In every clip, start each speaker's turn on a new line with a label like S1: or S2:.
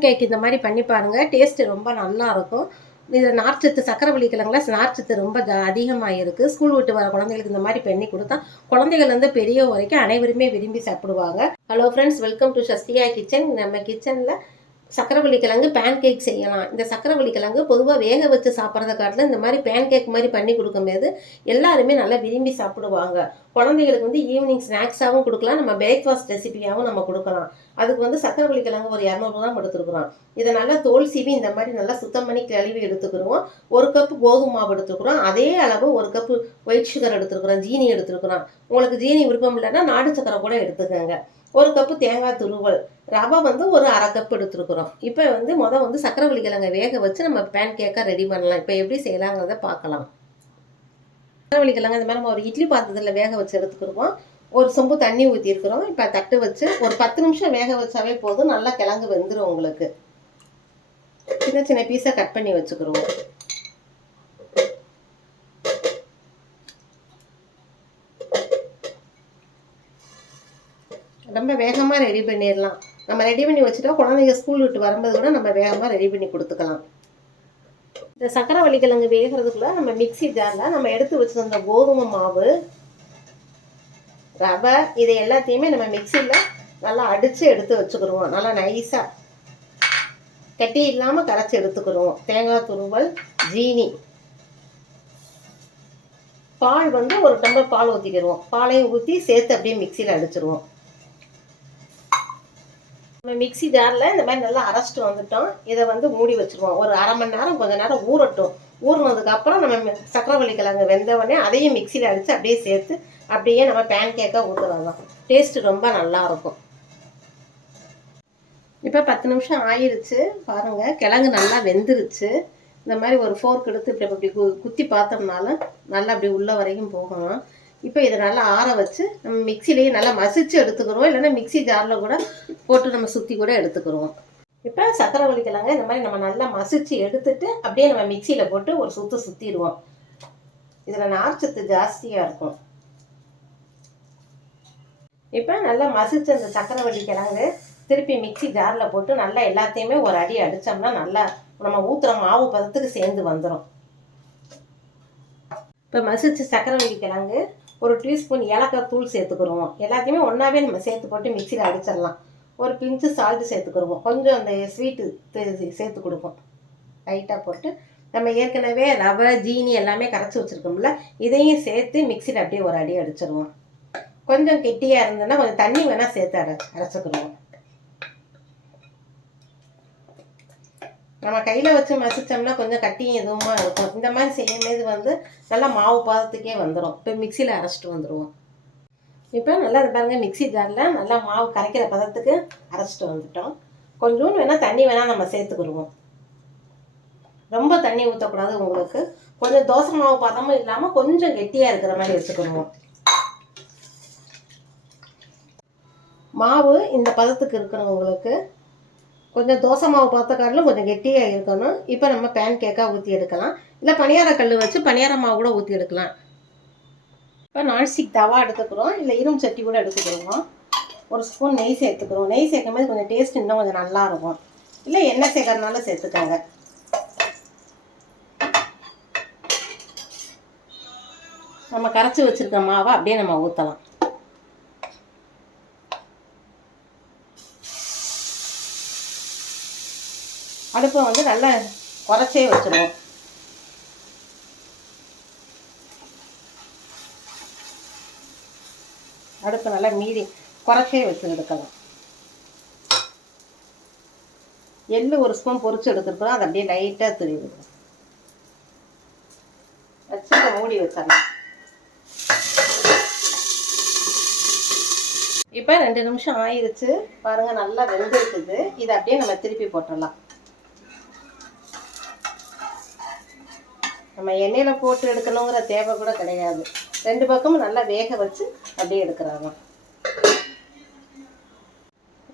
S1: Pan cake இந்த மாதிரி பண்ணி பாருங்கள் டேஸ்ட்டு ரொம்ப நல்லா இருக்கும். இது நார்ச்சத்து சக்கரை வள்ளிக்கிழங்குல நார்ச்சத்து ரொம்ப அதிகமாக இருக்குது ஸ்கூல் விட்டு வர குழந்தைகளுக்கு இந்த மாதிரி பண்ணி கொடுத்தா குழந்தைகள் பெரிய வரைக்கும் அனைவருமே விரும்பி சாப்பிடுவாங்க. Hello friends welcome to Sasthiya kitchen நம்ம கிச்சனில் சக்கரவள்ளி கிழங்கு பேன் கேக் செய்யலாம். இந்த சக்கரவள்ளி கிழங்கு பொதுவாக வேக வச்சு சாப்பிட்றத காட்டில் இந்த மாதிரி பேன் கேக் மாதிரி பண்ணி கொடுக்கும்போது எல்லாருமே நல்லா விரும்பி சாப்பிடுவாங்க. குழந்தைகளுக்கு வந்து ஈவினிங் ஸ்நாக்ஸாகவும் கொடுக்கலாம். நம்ம பிரேக்ஃபாஸ்ட் ரெசிபியாகவும் நம்ம கொடுக்கலாம். அதுக்கு வந்து சக்கரவள்ளி கிழங்கு ஒரு இரநூறுவா எடுத்துருக்குறோம். இதை நல்லா தோல் சீவி இந்த மாதிரி நல்லா சுத்தம் பண்ணி கழுவி எடுத்துக்கிறோம் ஒரு கப்பு கோதுமை மாவு எடுத்துக்கிறோம் அதே அளவு ஒரு கப்பு ஒயிட் சுகர் எடுத்துருக்குறோம். ஜீனி எடுத்துருக்குறோம். உங்களுக்கு ஜீனி விருப்பம் இல்லைன்னா நாடு சக்கரை கூட எடுத்துக்கோங்க. ஒரு கப்பு தேங்காய் துருவல். ரவை வந்து ஒரு அரை கப் எடுத்துருக்குறோம். இப்போ வந்து மொதல் வந்து சக்கரவள்ளி கிழங்கை வேக வச்சு நம்ம பேன் கேக்காக ரெடி பண்ணலாம். இப்போ எப்படி செய்யலாங்கிறத பார்க்கலாம். சக்கரவள்ளி கிழங்கு இந்த மாதிரி நம்ம ஒரு இட்லி பாத்திரத்தில் வேக வச்சு எடுத்துக்கிருவோம் ஒரு சொம்பு தண்ணி ஊற்றிருக்கிறோம் இப்போ தட்டு வச்சு ஒரு பத்து நிமிஷம் வேக வச்சாவே போதும். நல்லா கிழங்கு வெந்துடும் உங்களுக்கு. சின்ன சின்ன பீஸாக கட் பண்ணி வச்சுக்கிருவோம். ரொம்ப வேகமாக ரெடி பண்ணிடலாம் நம்ம ரெடி பண்ணி வச்சுட்டா குழந்தைங்க ஸ்கூல் விட்டு வரும்போது கூட நம்ம வேகமாக ரெடி பண்ணி கொடுத்துக்கலாம். இந்த சக்கரை வள்ளிக்கிழங்கு வேகிறதுக்குள்ள நம்ம மிக்சி ஜாரில் நம்ம எடுத்து வச்சுருந்த கோதுமை மாவு ரவை இதை எல்லாத்தையுமே நம்ம மிக்சியில் நல்லா அடித்து எடுத்து வச்சுக்கிடுவோம் நல்லா நைஸாக கட்டி இல்லாமல் கரைச்சி எடுத்துக்கிடுவோம் தேங்காய் துருவல் ஜீனி. பால் வந்து ஒரு டம்ளர் பால் ஊற்றிக்கிடுவோம் பாலையும் ஊற்றி சேர்த்து அப்படியே மிக்சியில் அடிச்சிருவோம். நம்ம மிக்சி ஜாரில் இந்த மாதிரி நல்லா அரைச்சிட்டு வந்துட்டோம். இதை வந்து மூடி வச்சுருவோம். ஒரு அரை மணி நேரம் கொஞ்ச நேரம் ஊறட்டும். ஊறினதுக்கப்புறம் நம்ம சக்கரவள்ளி கிழங்கு வெந்த உடனே அதையும் மிக்சியில் அடித்து அப்படியே சேர்த்து அப்படியே நம்ம பேன் கேக்காக ஊற்றுறதான் டேஸ்ட்டு ரொம்ப நல்லாயிருக்கும் இப்போ பத்து நிமிஷம் ஆயிருச்சு. பாருங்கள் கிழங்கு நல்லா வெந்துருச்சு. இந்த மாதிரி ஒரு ஃபோர்க் எடுத்து இப்படி இப்படி கு குத்தி பார்த்தோம்னாலும் நல்லா அப்படி உள்ள வரைக்கும் போகணும் இப்போ இதை நல்லா ஆற வச்சு நம்ம மிக்சிலேயே நல்லா மசிச்சு எடுத்துக்கிறோம் இல்லைன்னா மிக்சி ஜாரில் கூட போட்டு நம்ம சுற்றி கூட எடுத்துக்கிறோம் இப்போ சக்கரை வலிக்கலாங்க. இந்த மாதிரி நம்ம நல்லா மசிச்சு எடுத்துட்டு அப்படியே நம்ம மிக்சியில் போட்டு ஒரு சுற்று சுற்றிடுவோம் இதில் நார்ச்சத்து ஜாஸ்தியாக இருக்கும். இப்போ நல்லா மசிச்சு அந்த சக்கரை வள்ளி கிழங்கு திருப்பி மிக்சி ஜாரில் போட்டு நல்லா எல்லாத்தையுமே ஒரு அடி அடித்தோம்னா நல்லா நம்ம ஊற்றுற மாவு பதத்துக்கு சேர்ந்து வந்துடும் இப்போ மசிச்சு சக்கரை வள்ளி கிழங்கு ஒரு டீஸ்பூன் ஏலக்காய் தூள் சேர்த்துக்கிறோம். எல்லாத்தையுமே ஒன்றாவே நம்ம சேர்த்து போட்டு மிக்சியில் அடிச்சிடலாம். ஒரு பிஞ்சு சால்ட்டு சேர்த்துக்கிடுவோம். கொஞ்சம் அந்த ஸ்வீட்டு சேர்த்து கொடுப்போம். லைட்டாக போட்டு நம்ம ஏற்கனவே ரவை ஜீனி எல்லாமே கரைச்சி வச்சுருக்கோம்ல இதையும் சேர்த்து மிக்சியில் அப்படியே ஒரு அடி அடிச்சிடுவோம். கொஞ்சம் கெட்டியாக இருந்ததுன்னா கொஞ்சம் தண்ணி வேணால் சேர்த்து அரை அரைச்சிக்கிடுவோம். நம்ம கையில் வச்சு மசித்தோம்னா கொஞ்சம் கட்டியும் எதுவுமா இருக்கும். இந்த மாதிரி செய்யும்போது வந்து நல்லா மாவு பாதத்துக்கே வந்துடும் இப்போ மிக்சியில் அரைச்சிட்டு வந்துடுவோம் இப்போ நல்லா பாருங்க மிக்சி ஜாரில் நல்லா மாவு கரைக்கிற பதத்துக்கு அரைச்சிட்டு வந்துட்டோம். கொஞ்சோண்டு வேணால் தண்ணி வேணால் நம்ம சேர்த்துக்கிடுவோம். ரொம்ப தண்ணி ஊற்றக்கூடாது உங்களுக்கு. கொஞ்சம் தோசை மாவு பதமும் இல்லாமல் கொஞ்சம் கெட்டியாக இருக்கிற மாதிரி வச்சுக்கிடுவோம் மாவு இந்த பதத்துக்கு இருக்கணும் உங்களுக்கு. கொஞ்சம் தோசை மாவு பார்த்த காட்டிலும் கொஞ்சம் கெட்டியாக இருக்கணும். இப்போ நம்ம பேன் கேக்காக ஊற்றி எடுக்கலாம். இல்லை பணியார கல் வச்சு பணியார மாவு கூட ஊற்றி எடுக்கலாம். இப்போ நான்ஸ்டிக் தவா எடுத்துக்கிறோம். இல்லை இரும்பு சட்டி கூட எடுத்துக்கிறோம். ஒரு ஸ்பூன் நெய் சேர்த்துக்கிறோம். நெய் சேர்க்கும் போது கொஞ்சம் டேஸ்ட் இன்னும் கொஞ்சம் நல்லாயிருக்கும் இல்லை எண்ணெய் சேர்க்கறதுனால சேர்த்துக்கோங்க. நம்ம கரைச்சி வச்சுருக்க மாவை அப்படியே நம்ம ஊற்றலாம் அடுப்பை வந்து நல்லா குறைச்சே வச்சுருவோம். அடுப்பை நல்லா மீதி குறைச்சே வச்சு எடுக்கணும் எள்ளு ஒரு ஸ்பூன் பொறிச்சு எடுத்துருக்கோம் அதை அப்படியே லைட்டாக திருவிடுவோம் வச்சு மூடி வச்சிடலாம். இப்போ ரெண்டு நிமிஷம் ஆயிடுச்சு பாருங்கள் நல்லா வெந்திருக்குது. இதை அப்படியே நம்ம திருப்பி போட்டுடலாம். நம்ம எண்ணெயில் போட்டு எடுக்கணுங்கிற தேவை கூட கிடையாது. ரெண்டு பக்கமும் நல்லா வேக வச்சு அப்படியே எடுக்கிறாங்க.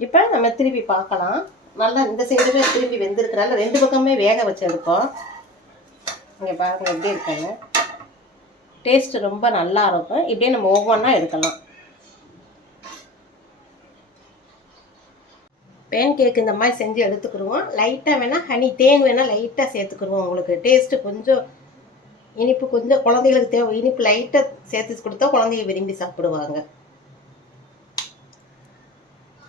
S1: இப்போ நம்ம திருப்பி பார்க்கலாம். நல்லா இந்த சைடுமே திரும்பி வெந்திருக்கிறனால ரெண்டு பக்கமே வேக வச்சு எடுப்போம். இங்கே பாருங்கள் எப்படி இருக்காங்க டேஸ்ட் ரொம்ப நல்லா இருக்கும். இப்படியே நம்ம ஒவ்வொன்றா எடுக்கலாம். பேன் கேக் இந்த மாதிரி செஞ்சு எடுத்துக்கிடுவோம். லைட்டாக வேணால் ஹனி தேன் வேணால் லைட்டாக சேர்த்துக்கிடுவோம் உங்களுக்கு. டேஸ்ட்டு கொஞ்சம் இனிப்பு கொஞ்சம் குழந்தைகளுக்கு தேவை இனிப்பு லைட்டாக சேர்த்து கொடுத்தா குழந்தைய விரும்பி சாப்பிடுவாங்க.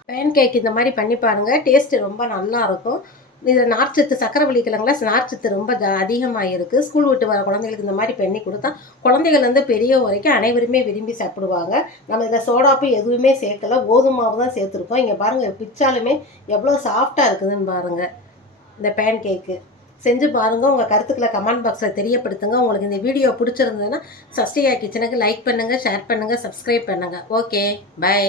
S1: பேன் கேக் இந்த மாதிரி பண்ணி பாருங்கள் டேஸ்ட்டு ரொம்ப நல்லாயிருக்கும் இது நார்ச்சத்து சக்கரை வலிக்கலங்களா நார்ச்சத்து ரொம்ப ஜா- அதிகமாக இருக்குது ஸ்கூல் விட்டு வர குழந்தைகளுக்கு இந்த மாதிரி பண்ணி கொடுத்தா குழந்தைகள்லேருந்து பெரிய வரைக்கும் அனைவருமே விரும்பி சாப்பிடுவாங்க. நம்ம இதில் சோடாப்பு எதுவுமே சேர்க்கல. கோதுமாவு தான் சேர்த்துருக்கோம். இங்கே பாருங்கள் பிச்சாலுமே எவ்வளோ சாஃப்டாக இருக்குதுன்னு பாருங்கள் இந்த பேன் கேக்கு செஞ்சு பாருங்கள் உங்கள் கருத்துக்களை கமெண்ட் பாக்ஸில் தெரியப்படுத்துங்க. உங்களுக்கு இந்த வீடியோ பிடிச்சிருந்ததுன்னா சஷ்டிகா கிச்சனுக்கு லைக் பண்ணுங்கள் ஷேர் பண்ணுங்கள் சப்ஸ்கிரைப் பண்ணுங்கள் ஓகே பை